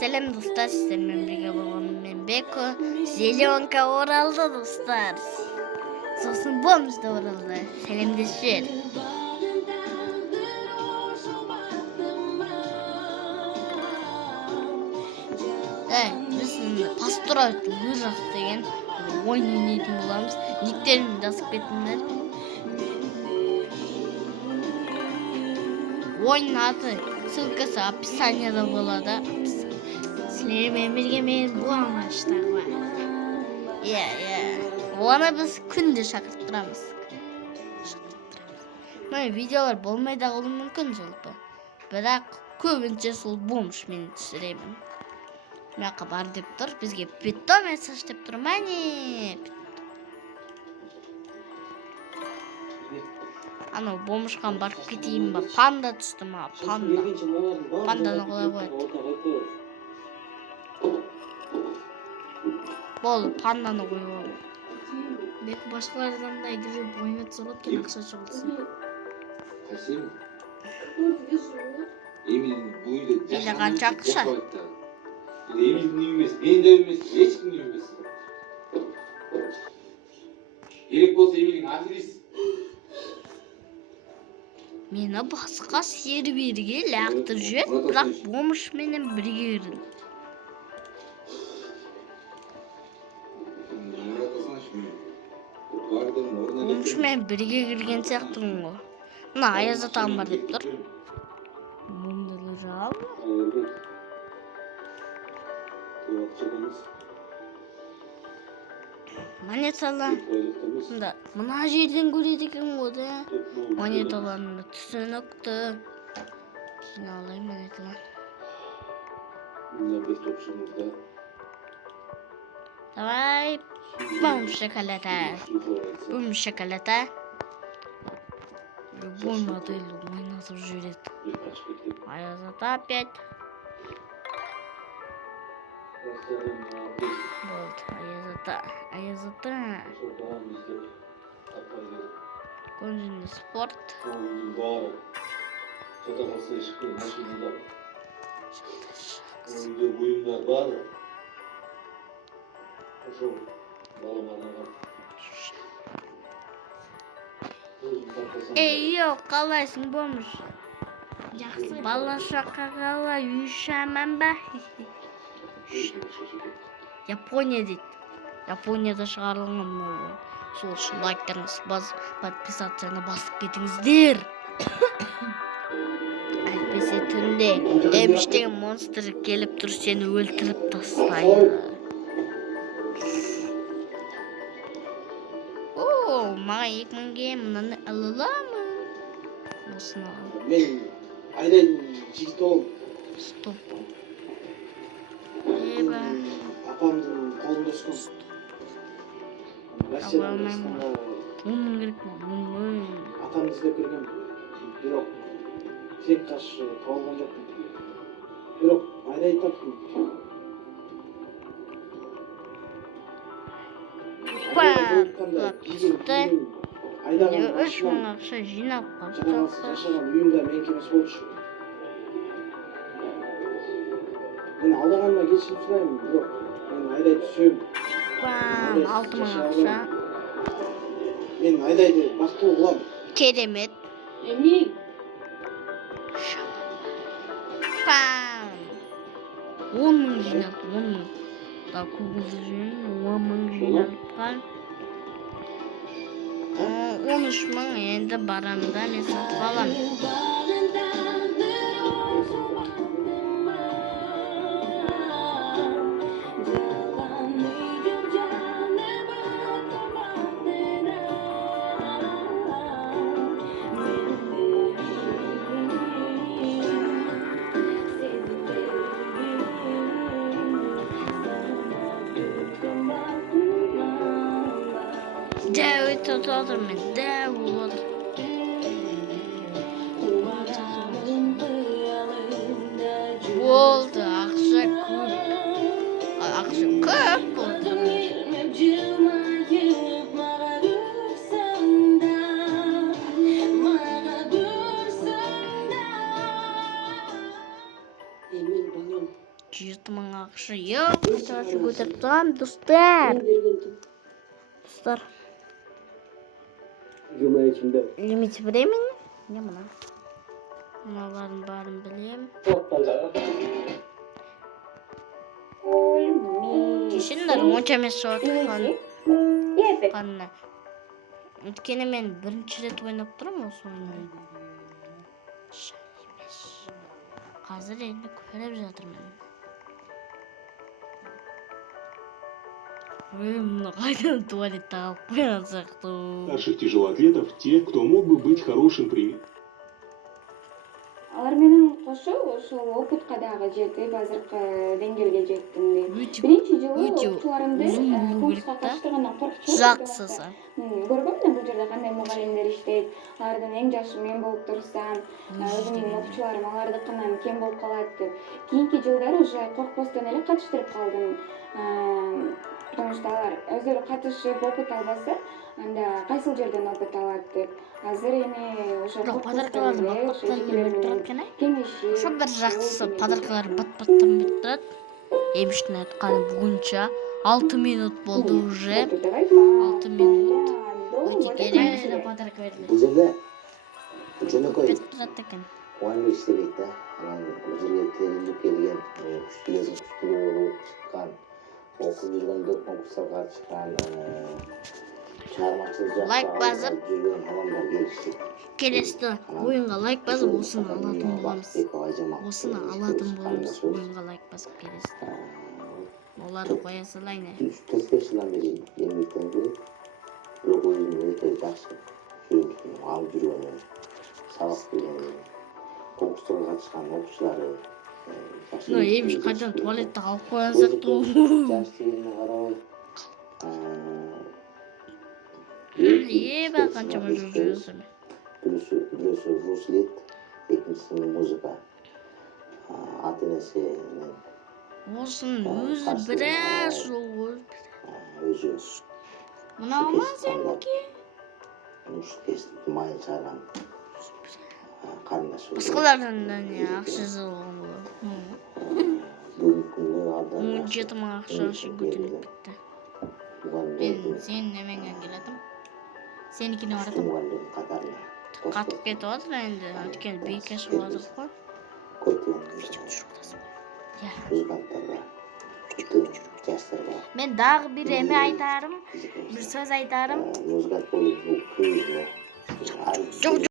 Selam dostlar, sizlerle birlikte babam ben Beko. Zelionka oraldı dostlar. Sosun bomuz da oraldı. Selam düşür. Biz pastora öttüm, buyuraq degen oyun oynaydım bulamız. Niklerimi de asıp ettimler. Oyun adı ссылкасы описанияда болады. Sizlerle birlikte bu amaçlar var. Ona biz күнде шақырттырамыз. Мына видеолар болмай да қалуы мүмкін жалпы. Бірақ көбінше сол бомж мен түсіремін. Мына бар деп тұр, бізге питомец деп тұр. Міне. Анау бомжған барып кетейін ба? Панда түсті ма? Панда. Панданы қалай қояды? Болды, панданы қойып алып. Бек башқалардан да айдырып ойнатса болады екен, ақша шығылсын. Қасем? Енді қанша ақша? Emil'in iyi емес, benim de емес, ешкім de емес. Керек болса Emil'in adresi. Мені басқа серверге лақтырып жүреді, бірақ бомж менен бірге кірдім. Бомж менен бірге кірген сияқтымын ғой. Мына Аяз атам бар деп тұр. Мұндайлар ал. Монеталар. Мына жерден көреді екен ғой да. Монеталарының түсінікті. Жиналай монеталар. Давай. Бум шоколада. Бум шоколада. Любой модель ойнатып жүреді. Аяз ата опять. Вот, Аяз ата. Конжинный спорт. Yok, қалайсың бомж? Жақсы. Балашаққа қалай үйшәмән ба? Япония дейді. Японияда шығарылған бұл. Сол үшін лайктарыңыз басып, подписацияны басып кетіңіздер. Әйтпесе түнде еміштеген монстр келіп тұр, сені өлтіріп тастайды. Маған 2000-ге мынаны алаламын. Осыны алам. Мен айдан жігіт олым. Стоп. Апамдың қолында өскен. Ала алмаймын. 10 керек пе? Атамды іздеп келген. Бирок тек қаршы қалған жоқпын. Бирок айдай таптым. Лапсты. 3000 ақша жинап қалды. Үйімде мен кемес болшы. Мен алдағанына кешірім сұраймын, бирок мен айдай түсем. 6000 ақша. Мен айдайды бақытты болам. Керемет. Эмил. 10.000 жинап, 10.000. Так, көңілді жинап, 10.000 жинап. 13.000 енді барамда мен сатып аламын. Дәу етіп отыр мен, дәу отыр. Болды, ақша көп. Ақша көп болды. Kartımın akışı yok. Şu götürüp durağım dostlar. Ben bergendim. Dostlar. Cuma içinde. Limit bilemin. Ne buna? Buna barın bileyim. Kişinler onca mesut kanne. Ötkeni men birinci ret oynap duram осы oyunu. Қазір енді көтеріп жатырмын. Мына қайдан туалетті алып қойған сияқты. Наших тяжелоатлетов те, кто мог бы быть хорошим примером. Алар менен кошо ошол опытка дагы жетип, азыркы деңгээлге жеттим дейт. Биринчи жылы окуучуларымды конкурска катыштыргандан коркуп Жаксысы. көргөм да бул жерде кандай мугалимдер иштейт. Алардын эң жашы мен болуп турсам, өзүмдүн окуучуларым алардыкынан кем болуп калат деп. Кийинки жылдары уже коркпостон эле катыштырып калдым. Потому что алар өздөрү катышып опыт албаса, анда кайсыл жерден опыт алат деп. Азыр эми ошо Подаркаларды бат-баттан берип турат экен. кеңеши. Ошо бир жакшысы подаркалар бат-баттан берип турат. Эмиштин айтканы бүгүнчө 6 минут болду уже. 6 минут. Өтө керек подарка берди. Бұл жерде жөнөкөй Берип турат экен. мугалим иштебейт да. Анан бул жерге терилип келген, күчтүүлөр болуп чыккан, окуп жүргөндө конкурстарга катышкан, чыгармачылык Лайк басып, жүргөн адамдар келишти. Келесте оюнга лайк басып, осуну алатын болобуз. Осуну алатын болобуз. Оюнга лайк басып келесте. Оларды коя салайын. 3-4 жылдан бери эмгектенип келет. Бирок өзүм өтө жакшы сүйүнүп алып жүргөнү, сабак берген, конкурстарга катышкан окуучулары. Ну, эмиш кайдан туалетте калып койгон сыяктуу. Жаштыгына карабай. Эба канчама жүрөсүң. Бирөөсү руслет, экинчиси музыка. Ата-энесинин Осунун өзү бираз өзү Мына ма сеники? ушкест майын чыгарган карындашы. Башкалардан не акчасы болгон болот. Бүгүнкү күндө абдан 17 мың акча көтөрүп кетти. Мен сен немеңен келатым. Сеникине баратым. мугалим катарына Катып кетип атыр энди. Анткени бийикке чыгып атыр го. көптөгөн Я. музыканттарга, көптөгөн жаштарга Мен дагы бир эме айтарым, бир сөз айтарым. музыкант болуу бул кыйын. Жок,